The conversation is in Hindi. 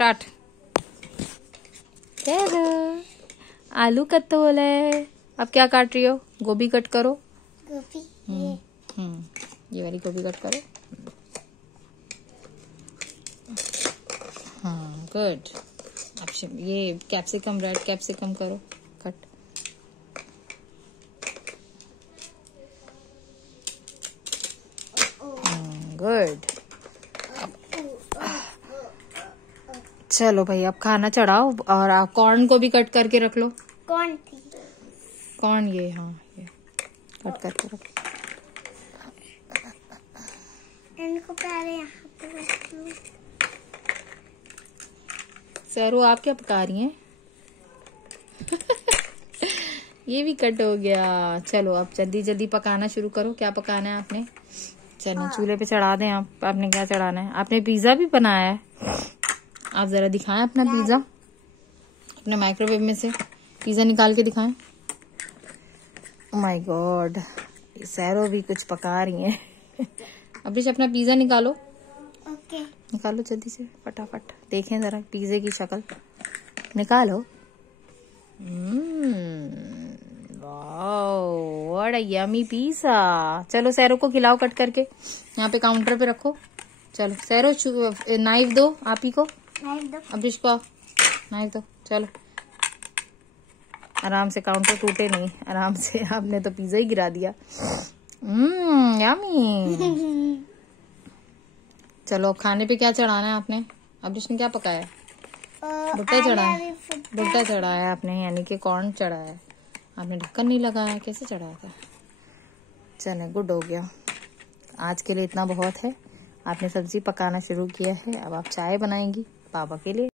स्टार्ट। आलू कत्तोल है। अब क्या काट रही हो? गोभी कट करो। गोभी ये वाली गोभी कट करो। हाँ गुड। अब ये कैप्सिकम, रेड कैप्सिकम करो कट। गुड। चलो भाई अब खाना चढ़ाओ और आप कॉर्न को भी कट करके रख लो। कौन थी? कॉर्न ये, हाँ ये कट करके रख। इनको पहले यहाँ पे रख लो। सरू आप क्या पका रही हैं? ये भी कट हो गया। चलो अब जल्दी जल्दी पकाना शुरू करो। क्या पकाना है आपने? चलो चूल्हे पे चढ़ा दें आप। आपने क्या चढ़ाना है? आपने पिज्जा भी बनाया है। आप जरा दिखाएं अपना पिज्जा अपने माइक्रोवेव में से। पिज्जा निकाल के दिखाएं। माय गॉड, सैरो भी कुछ पका रही हैं। अभी अपना पिज्जा निकालो। ओके निकालो जल्दी से फटाफट। देखें जरा पिज्जे की शक्ल। निकालो। Wow what a yummy pizza. चलो सैरो को खिलाओ कट करके। यहाँ पे काउंटर पे रखो। चलो सैरो नाइफ दो आप ही को। नाइफ दो। अभिष को नाइफ दो। चलो आराम से, काउंटर टूटे नहीं। आराम से। आपने तो पिज़्ज़ा ही गिरा दिया। यम्मी। चलो खाने पे क्या चढ़ाना है आपने? अभिष ने क्या पकाया? भुट्टा चढ़ाया। भुट्टा चढ़ाया आपने, यानी कि कॉर्न चढ़ाया। आपने ढक्कन नहीं लगाया, कैसे चढ़ाया था? चले गुड हो गया। आज के लिए इतना बहुत है। आपने सब्जी पकाना शुरू किया है। अब आप चाय बनाएंगी पापा के लिए।